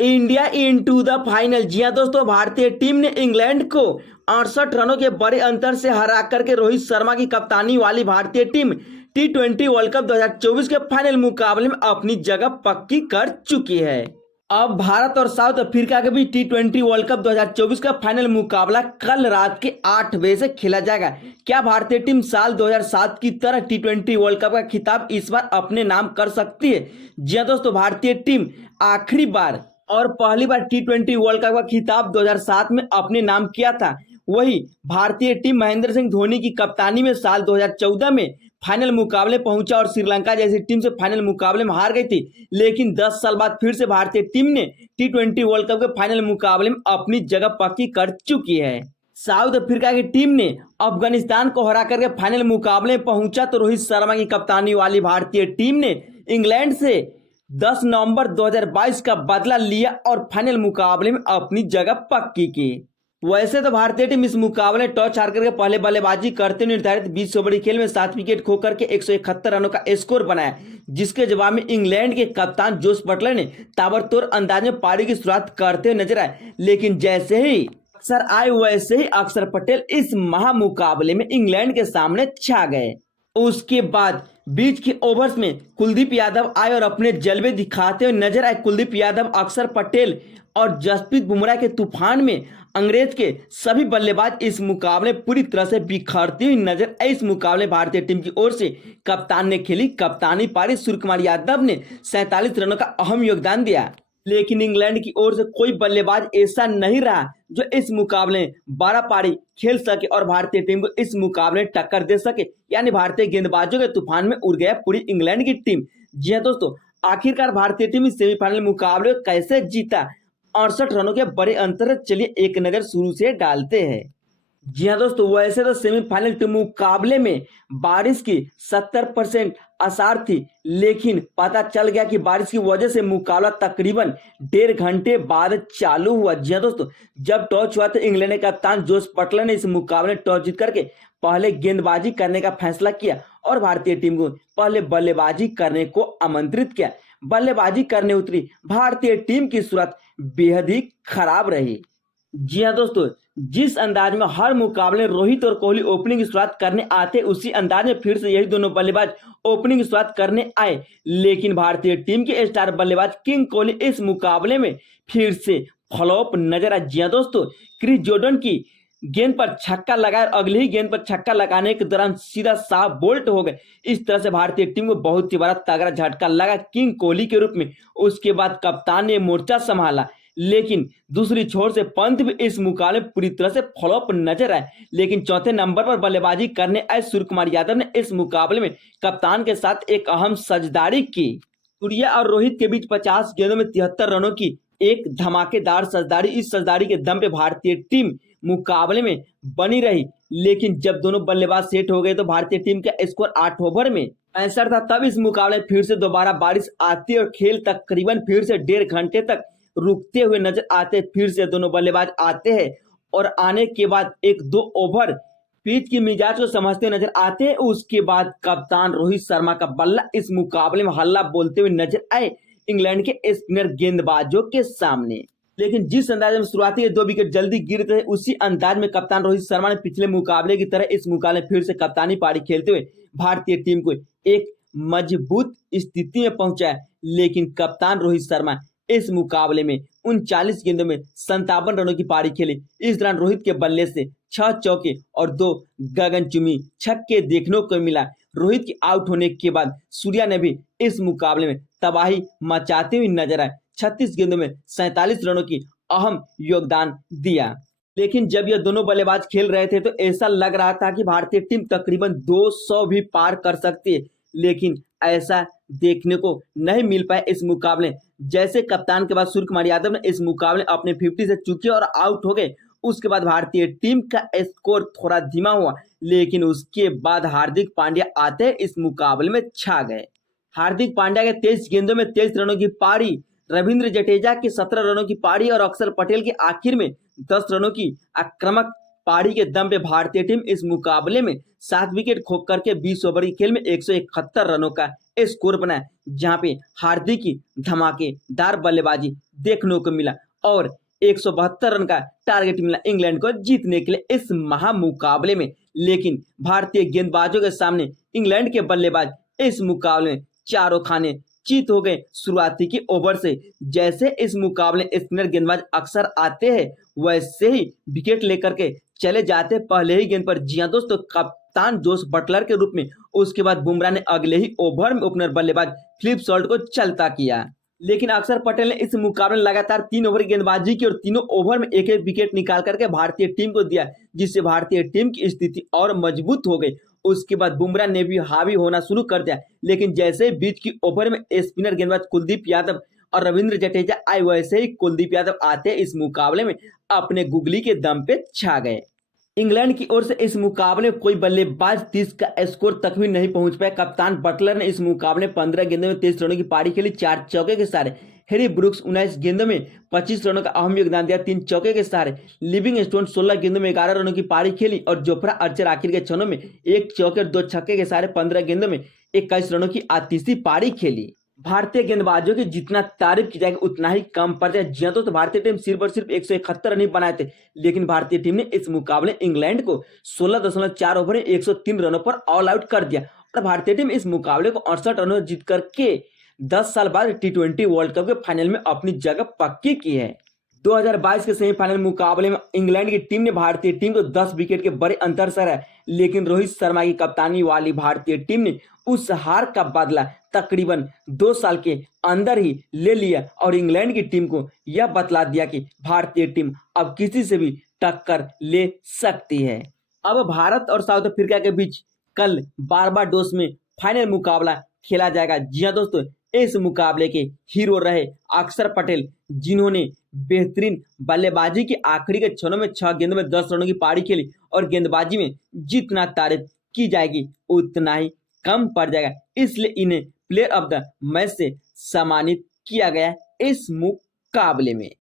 India into the final. जी हाँ दोस्तों, भारतीय टीम ने इंग्लैंड को 68 रनों के बड़े अंतर से हरा करके रोहित शर्मा की कप्तानी वाली भारतीय टीम T20 वर्ल्ड कप 2024 के फाइनल मुकाबले में अपनी जगह पक्की कर चुकी है। अब भारत और साउथ अफ्रीका के बीच T20 वर्ल्ड कप 2024 का फाइनल मुकाबला कल रात के 8 बजे से खेला जाएगा। क्या भारतीय टीम साल 2007 की तरह T20 वर्ल्ड कप का खिताब इस बार अपने नाम कर सकती है? जी हाँ दोस्तों, भारतीय टीम आखिरी बार और पहली बार T20 वर्ल्ड कप का खिताब 2007 में अपने नाम किया था। वही भारतीय टीम महेंद्र सिंह धोनी की कप्तानी में साल 2014 में फाइनल मुकाबले पहुंचा और श्रीलंका जैसी टीम से फाइनल मुकाबले में हार गई थी। लेकिन 10 साल बाद फिर से भारतीय टीम ने T20 वर्ल्ड कप के फाइनल मुकाबले में अपनी जगह पक्की कर चुकी है। साउथ अफ्रीका की टीम ने अफगानिस्तान को हरा करके फाइनल मुकाबले में पहुंचा तो रोहित शर्मा की कप्तानी वाली भारतीय टीम ने इंग्लैंड से 10 नवंबर 2022 का बदला लिया और फाइनल मुकाबले में अपनी जगह पक्की की। वैसे तो भारतीय टीम इस मुकाबले में टॉस हार करके पहले बल्लेबाजी करते हुए निर्धारित 20 ओवर खेल में 7 विकेट खोकर के 171 रनों का स्कोर बनाया, जिसके जवाब में इंग्लैंड के कप्तान जोस बटलर ने ताबड़तोड़ अंदाज में पारी की शुरुआत करते हुए नजर आए। लेकिन जैसे ही अक्सर आए वैसे ही अक्षर पटेल इस महामुकाबले में इंग्लैंड के सामने छा गए। उसके बाद बीच के ओवर्स में कुलदीप यादव आए और अपने जलवे दिखाते हुए नजर आए। कुलदीप यादव, अक्षर पटेल और जसप्रीत बुमराह के तूफान में अंग्रेज के सभी बल्लेबाज इस मुकाबले पूरी तरह से बिखरती हुई नजर आई। इस मुकाबले भारतीय टीम की ओर से कप्तान ने खेली कप्तानी पारी। सूर्य कुमार यादव ने 47 रनों का अहम योगदान दिया, लेकिन इंग्लैंड की ओर से कोई बल्लेबाज ऐसा नहीं रहा जो इस मुकाबले 12 पारी खेल सके और भारतीय टीम को इस मुकाबले टक्कर दे सके। यानी भारतीय गेंदबाजों के तूफान में उड़ गया पूरी इंग्लैंड की टीम। जी हाँ दोस्तों, आखिरकार भारतीय टीम इस सेमीफाइनल मुकाबले को कैसे जीता, 68 रनों के बड़े अंतर। चलिए एक नजर शुरू से डालते हैं। जी हाँ दोस्तों, वैसे तो सेमीफाइनल के मुकाबले में बारिश की 70% आसार थी, लेकिन पता चल गया कि बारिश की वजह से मुकाबला तकरीबन 1.5 घंटे बाद चालू हुआ। जी हाँ दोस्तों, जब टॉस हुआ तो इंग्लैंड के कप्तान जोस बटलर ने इस मुकाबले में टॉस जीत करके पहले गेंदबाजी करने का फैसला किया और भारतीय टीम को पहले बल्लेबाजी करने को आमंत्रित किया। बल्लेबाजी करने उतरी भारतीय टीम की शुरुआत बेहद ही खराब रही। जी हाँ दोस्तों, जिस अंदाज में हर मुकाबले रोहित और कोहली ओपनिंग की शुरुआत करने आते, उसी अंदाज में फिर से यही दोनों बल्लेबाज ओपनिंग की शुरुआत करने आए। लेकिन भारतीय टीम के स्टार बल्लेबाज किंग कोहली इस मुकाबले में फिर से फ्लॉप नजर आए। जी हाँ दोस्तों, क्रिस जॉर्डन की गेंद पर छक्का लगाया, अगली ही गेंद पर छक्का लगाने के दौरान सीधा साफ बोल्ट हो गए। इस तरह से भारतीय टीम को बहुत ही बड़ा तगड़ा झटका लगा किंग कोहली के रूप में। उसके बाद कप्तान ने मोर्चा संभाला, लेकिन दूसरी छोर से पंत भी इस मुकाबले पूरी तरह से फ्लॉप नजर आए। लेकिन चौथे नंबर पर बल्लेबाजी करने आए सूर्य कुमार यादव ने इस मुकाबले में कप्तान के साथ एक अहम साझेदारी की। सूर्या और रोहित के बीच 50 गेंदों में 73 रनों की एक धमाकेदार साझेदारी। इस साझेदारी के दम पे भारतीय टीम मुकाबले में बनी रही। लेकिन जब दोनों बल्लेबाज सेट हो गए तो भारतीय टीम का स्कोर 8 ओवर में 65 था। तब इस मुकाबले में फिर से दोबारा बारिश आती और खेल तकरीबन फिर से 1.5 घंटे तक रुकते हुए नजर आते। फिर से दोनों बल्लेबाज आते हैं और आने के बाद 1-2 ओवर पिच की मिजाज को समझते हुए नजर आते हैं। उसके बाद कप्तान रोहित शर्मा का बल्ला इस मुकाबले में हल्ला बोलते हुए नजर आए इंग्लैंड के स्पिनर गेंदबाजों के सामने। लेकिन जिस अंदाज में शुरुआती 2 विकेट जल्दी गिर रहे, उसी अंदाज में कप्तान रोहित शर्मा ने पिछले मुकाबले की तरह इस मुकाबले फिर से कप्तानी पारी खेलते हुए भारतीय टीम को एक मजबूत स्थिति में पहुंचाया। लेकिन कप्तान रोहित शर्मा इस मुकाबले में 39 गेंदों में 57 रनों की पारी खेली। इस दौरान रोहित के बल्ले से 6 चौके और 2 गगनचुंबी छक्के देखने को मिला। रोहित के आउट होने के बाद सूर्या ने भी इस मुकाबले में तबाही मचाते हुए नजर आए। 36 गेंदों में 47 रनों की अहम योगदान दिया। लेकिन जब ये दोनों बल्लेबाज खेल रहे थे तो ऐसा लग रहा था कि भारतीय टीम तकरीबन 200 भी पार कर सकती है, लेकिन ऐसा देखने को नहीं मिल पाया इस मुकाबले। जैसे कप्तान के बाद सूर्य कुमार यादव ने इस मुकाबले अपने 50 से चूके और आउट हो गए, उसके बाद भारतीय टीम का स्कोर थोड़ा धीमा हुआ। लेकिन उसके बाद हार्दिक पांड्या आते इस मुकाबले में छा गए। हार्दिक पांड्या के 23 गेंदों में 23 रनों की पारी, रविंद्र जडेजा की 17 रनों की पारी और अक्षर पटेल के आखिर में 10 रनों की आक्रामक पारी के दम पे भारतीय टीम इस मुकाबले में 7 विकेट खो करके 20 ओवर की खेल में 171 रनों का स्कोर बनाया, जहां पे हार्दिक की धमाकेदार बल्लेबाजी देखने को मिला और 172 रन का टारगेट मिला इंग्लैंड को जीतने के लिए इस महामुकाबले में। लेकिन भारतीय गेंदबाजों के सामने इंग्लैंड के बल्लेबाज इस मुकाबले में चारों खाने चीत हो गए शुरुआती की ओवर से। जैसे इस मुकाबले स्पिनर गेंदबाज अक्सर आते हैं, वैसे ही विकेट लेकर के चले जाते पहले ही गेंद पर। जी हां दोस्तों, कप्तान जोस बटलर के रूप में उसके बाद बुमराह ने अगले ही ओवर में ओपनर बल्लेबाज फिलिप सॉल्ट को चलता किया। लेकिन अक्षर पटेल ने इस मुकाबले में लगातार 3 ओवर गेंदबाजी की और तीनों ओवर में एक एक विकेट निकाल करके भारतीय टीम को दिया, जिससे भारतीय टीम की स्थिति और मजबूत हो गई। उसके बाद बुमराह ने भी हावी होना शुरू कर दिया, लेकिन जैसे ही बीच की ओवर में स्पिनर गेंदबाज कुलदीप यादव और रविंद्र जडेजा आए, वैसे ही कुलदीप यादव आते इस मुकाबले में अपने गुगली के दम पे छा गए। इंग्लैंड की ओर से इस मुकाबले में कोई बल्लेबाज 30 का स्कोर तक भी नहीं पहुंच पाया। कप्तान बटलर ने इस मुकाबले में 15 गेंदों में 23 रनों की पारी खेली, 4 चौके के सहारे। हैरी ब्रुक्स 19 गेंदों में 25 रनों का अहम योगदान दिया, 3 चौके के सहारे। लिविंगस्टोन 16 गेंदों में 11 रनों की पारी खेली और जोफ्रा आर्चर आखिर के क्षणों में 1 चौके और 2 छक्के के सहारे 15 गेंदों में 21 रनों की आतिशी पारी खेली। भारतीय गेंदबाजों की जितना तारीफ की जाएगी उतना ही कम पड़ जाए। जी तो भारतीय टीम सिर्फ और सिर्फ 171 रन ही बनाए थे, लेकिन भारतीय टीम ने इस मुकाबले इंग्लैंड को 16.4 ओवर में 103 रनों पर ऑल आउट कर दिया और भारतीय टीम इस मुकाबले को 68 रनों जीत करके 10 साल बाद T20 वर्ल्ड कप के फाइनल में अपनी जगह पक्की की है। 2022 के सेमीफाइनल मुकाबले में इंग्लैंड की टीम ने भारतीय टीम को 10 विकेट के बड़े अंतर से हराया, लेकिन रोहित शर्मा की कप्तानी वाली भारतीय टीम ने उस हार का बदला तकरीबन 2 साल के अंदर ही ले लिया और इंग्लैंड की टीम को यह बतला दिया कि भारतीय टीम अब किसी से भी टक्कर ले सकती है। अब भारत और साउथ अफ्रीका के बीच कल बारबाडोस में फाइनल मुकाबला खेला जाएगा। जी हां दोस्तों, इस मुकाबले के हीरो रहे अक्षर पटेल, जिन्होंने बेहतरीन बल्लेबाजी की आखिरी के क्षणों में 6 गेंदों में 10 रनों की पारी खेली और गेंदबाजी में जितना तारीफ की जाएगी उतना ही कम पड़ जाएगा, इसलिए इन्हें प्लेयर ऑफ द मैच से सम्मानित किया गया इस मुकाबले में।